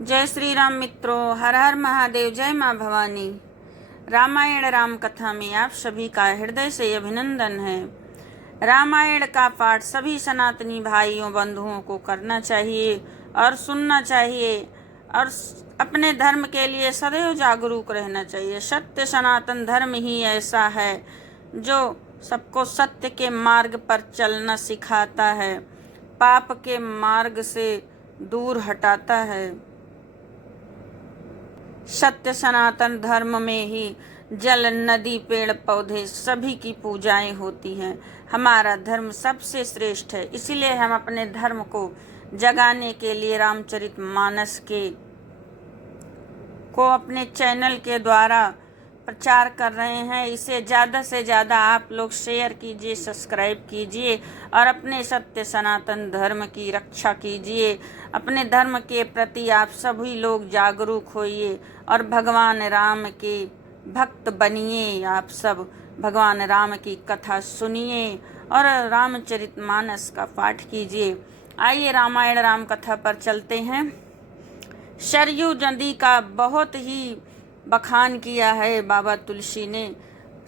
जय श्री राम मित्रों, हर हर महादेव, जय माँ भवानी। रामायण राम कथा में आप सभी का हृदय से अभिनंदन है। रामायण का पाठ सभी सनातनी भाइयों बंधुओं को करना चाहिए और सुनना चाहिए और अपने धर्म के लिए सदैव जागरूक रहना चाहिए। सत्य सनातन धर्म ही ऐसा है जो सबको सत्य के मार्ग पर चलना सिखाता है, पाप के मार्ग से दूर हटाता है। सत्य सनातन धर्म में ही जल, नदी, पेड़ पौधे सभी की पूजाएं होती हैं। हमारा धर्म सबसे श्रेष्ठ है, इसीलिए हम अपने धर्म को जगाने के लिए रामचरितमानस को अपने चैनल के द्वारा प्रचार कर रहे हैं। इसे ज़्यादा से ज़्यादा आप लोग शेयर कीजिए, सब्सक्राइब कीजिए और अपने सत्य सनातन धर्म की रक्षा कीजिए। अपने धर्म के प्रति आप सभी लोग जागरूक होइए और भगवान राम के भक्त बनिए। आप सब भगवान राम की कथा सुनिए और रामचरितमानस का पाठ कीजिए। आइए रामायण राम कथा पर चलते हैं। सरयू नदी का बहुत ही बखान किया है बाबा तुलसी ने।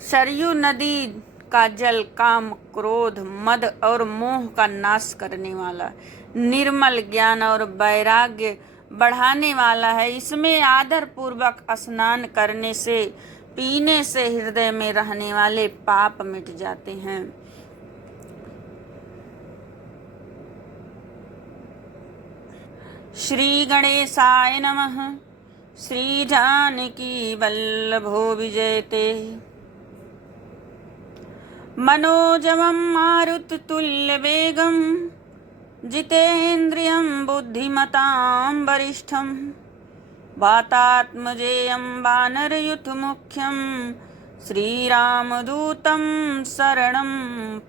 सरयू नदी का जल काम, क्रोध, मद और मोह का नाश करने वाला, निर्मल ज्ञान और वैराग्य बढ़ाने वाला है। इसमें आदर पूर्वक स्नान करने से, पीने से हृदय में रहने वाले पाप मिट जाते हैं। श्री गणेशाय नमः। श्री जानकी वल्लभो विजयते। मनोजवं मारुततुल्यवेगं जितेन्द्रियं बुद्धिमतां वरिष्ठं वातात्मजेयं वानरयूथमुख्यं श्रीरामदूतं शरणं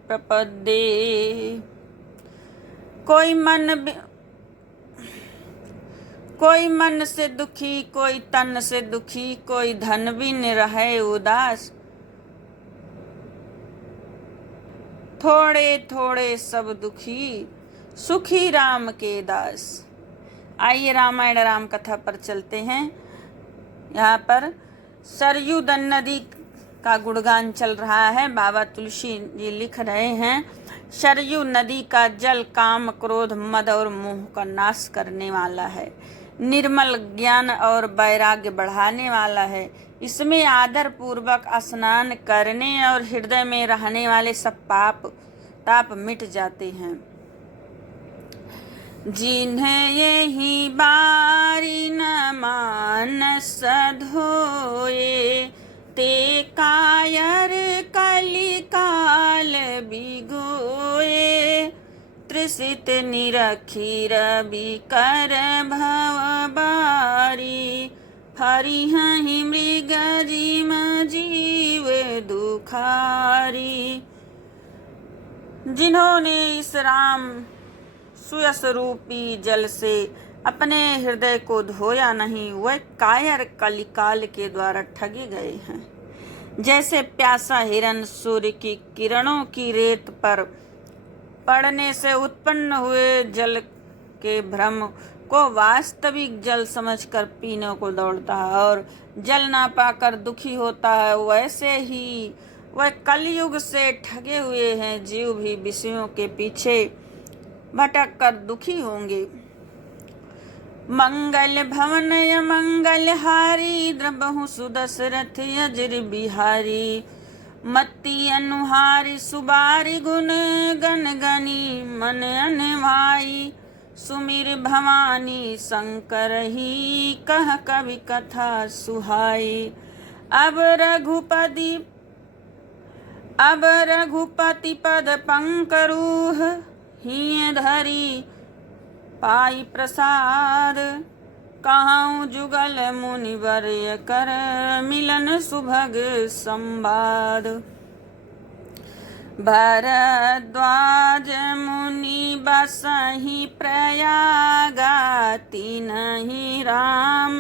प्रपद्ये। कोई मन से दुखी, कोई तन से दुखी, कोई धन बिन रहे उदास, थोड़े थोड़े सब दुखी, सुखी राम के दास। आइए रामायण राम कथा पर चलते हैं। यहाँ पर सरयू नदी का गुणगान चल रहा है। बाबा तुलसी जी लिख रहे हैं, सरयू नदी का जल काम, क्रोध, मद और मोह का नाश करने वाला है, निर्मल ज्ञान और वैराग्य बढ़ाने वाला है। इसमें आदर पूर्वक स्नान करने और हृदय में रहने वाले सब ताप मिट जाते हैं। जिन्हें यही बारी न मानस धोए, ते कायर कलिकाल बिगोए, त्रिसित निरखी रवि कर भव बारी, फरिहहि मृग जिम जीव दुखारी। जिन्होंने इस राम सुयस रूपी जल से अपने हृदय को धोया नहीं, वह कायर कलिकाल के द्वारा ठगे गए हैं। जैसे प्यासा हिरन सूर्य की किरणों की रेत पर पड़ने से उत्पन्न हुए जल के भ्रम को वास्तविक जल समझकर पीने को दौड़ता है और जल ना पाकर दुखी होता है, वैसे ही वह कलयुग से ठगे हुए हैं जीव भी विषयों के पीछे भटक कर दुखी होंगे। मंगल भवन मंगल हारी, द्रबहु सुदशरथ अजर बिहारी, मत्ती अनुहारी सुबारी, गुण गण गनी मन अनवाई, सुमिर भवानी शंकर ही कह कवि कथा सुहाई। अब रघुपति पद पंकरूह, हिय धरी पाई प्रसाद, कहूँ जुगल मुनिवर कर मिलन सुभग संवाद। भरद्वाज मुनि बसहि प्रयागा, तिन्हि राम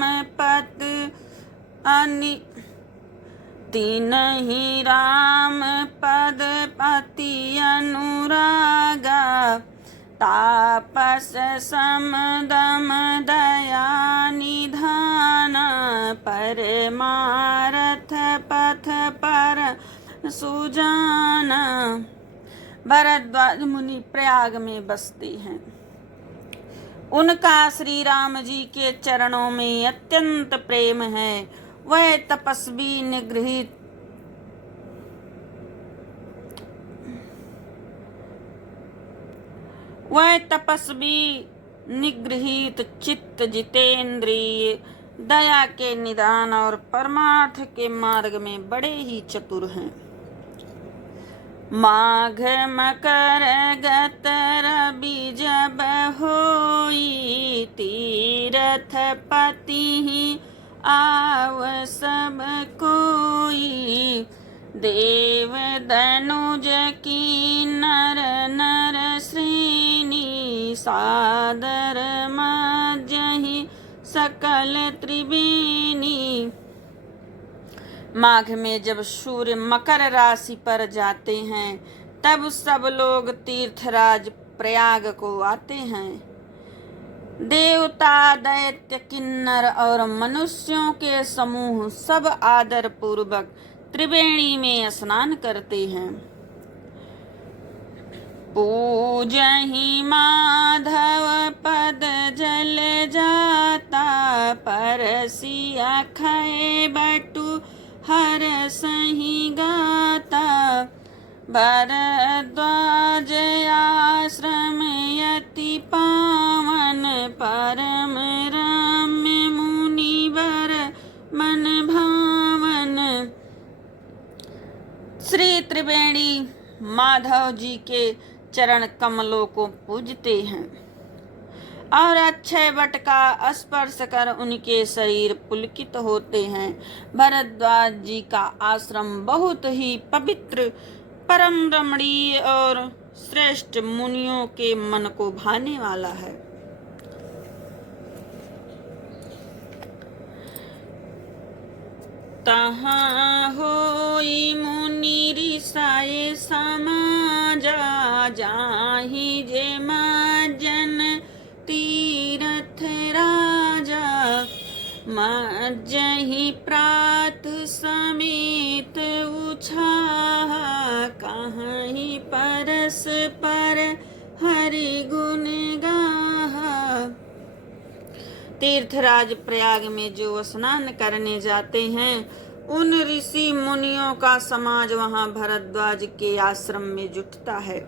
पद पति अनुरागा, तापस समदम दया मारथ पथ पर सुजाना। भरद्वाज मुनि प्रयाग में बसते हैं। उनका श्री राम जी के चरणों में अत्यंत प्रेम है। वह तपस्वी निगृहीत चित्त, जितेंद्रिय, दया के निदान और परमार्थ के मार्ग में बड़े ही चतुर हैं। माघ मकर गत रवि जब होई, तीरथ पति आव सब कोई। देव दनुज की नर नर श्रेणी, सादर मज्जहि सकल त्रिवेणी। माघ में जब सूर्य मकर राशि पर जाते हैं तब सब लोग तीर्थराज प्रयाग को आते हैं। देवता, दैत्य, किन्नर और मनुष्यों के समूह सब आदर पूर्वक त्रिवेणी में स्नान करते हैं। पूजहि माधव पद जल जाता, परसिया खय बटु हर सही गाता। भरद्वाज आश्रम यति पावन, परम रम्य मुनिवर मन भावन। श्री त्रिवेणी माधव जी के चरण कमलों को पूजते हैं और अक्षय वट का स्पर्श कर उनके शरीर पुलकित होते हैं। भरद्वाज जी का आश्रम बहुत ही पवित्र, परम रमणीय और श्रेष्ठ मुनियों के मन को भाने वाला है। तहाँ होई मुनि रिसाए समाजा, जाहि जे मज्जन तीरथ राजा। मज्जहि प्रात समेत उछाह, कहीं परस पर हरि गुण गाहा। तीर्थराज प्रयाग में जो स्नान करने जाते हैं उन ऋषि मुनियों का समाज वहां भरद्वाज के आश्रम में जुटता है।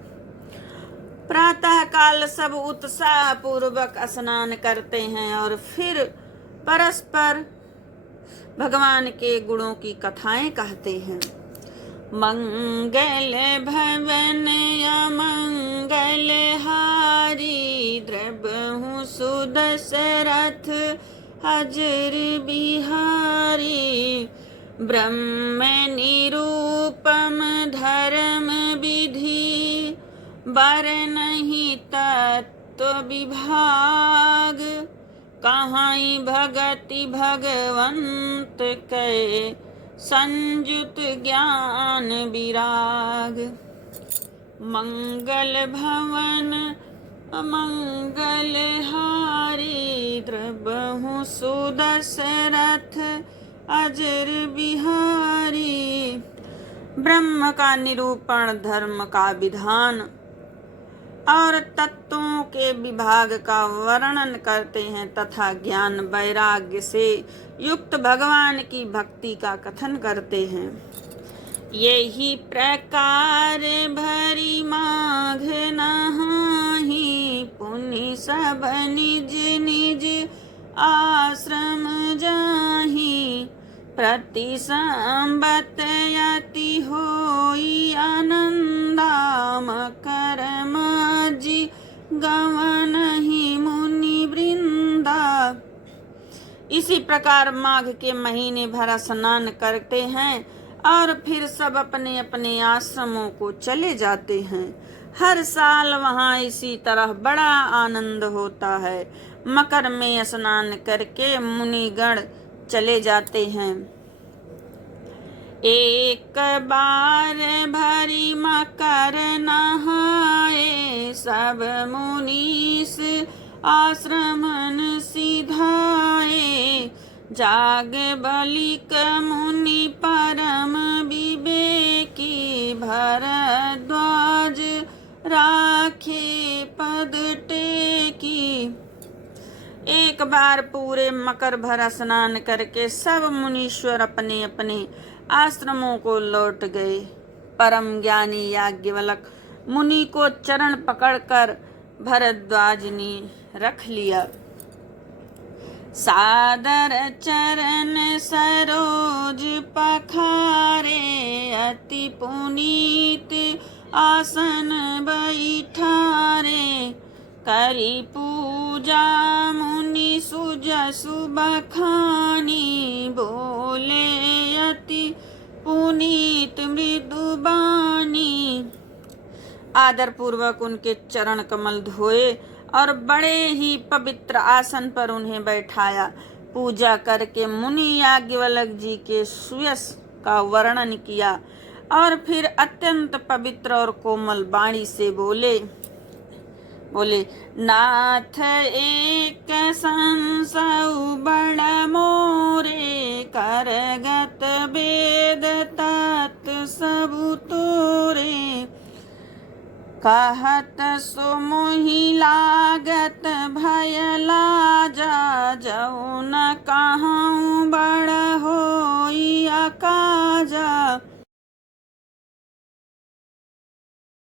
प्रातः काल सब उत्साह पूर्वक स्नान करते हैं और फिर परस्पर भगवान के गुणों की कथाएं कहते हैं। मंगल भवन अमंगल हारी, द्रबहु सुदशरथ अजर बिहारी। ब्रह्म निरूपम धर्म विधि, बरनहि तत्व विभाग। कहाई भगति भगवंत कै, संयुत ज्ञान विराग। मंगल भवन अमंगल हारी, द्रबहु सुदशरथ अजर बिहारी। ब्रह्म का निरूपण, धर्म का विधान और तत्वों के विभाग का वर्णन करते हैं तथा ज्ञान वैराग्य से युक्त भगवान की भक्ति का कथन करते हैं। यही प्रकार भरी माघ नहाहि, पुनि सब निज निज आश्रम जाहि। प्रति संबत यति होई आनंदा, मकर मज्जि गवनहि मुनि वृंदा। इसी प्रकार माघ के महीने भर स्नान करते हैं और फिर सब अपने अपने आश्रमों को चले जाते हैं। हर साल वहाँ इसी तरह बड़ा आनंद होता है। मकर में स्नान करके मुनिगण चले जाते हैं। एक बार भरी मकर नहाए, सब मुनीस आश्रमन सिधाए। जाग बलिक मुनि परम विवेकी, भरद्वाज राखे पद टेकी। एक बार पूरे मकर भर स्नान करके सब मुनीश्वर अपने अपने आश्रमों को लौट गए। परम ज्ञानी याज्ञवल्क मुनि को चरण पकड़कर भरद्वाज ने रख लिया। सादर चरण सरोज पखारे, अति पुनीत आसन बैठारे। करी पूजा मुनि सुजसु बखानी, बोले अति पुनीत मृदु बानी। आदर पूर्वक उनके चरण कमल धोए और बड़े ही पवित्र आसन पर उन्हें बैठाया। पूजा करके मुनि याज्ञवल्क जी के सुयश का वर्णन किया और फिर अत्यंत पवित्र और कोमल वाणी से बोले, नाथ एक संसौ बड़ मोरे, करगत वेद तत् सबु तोरे। कहत सो मोहि लागत भय लाजा, जऊ न कहूँ बड़ होई अकाजा।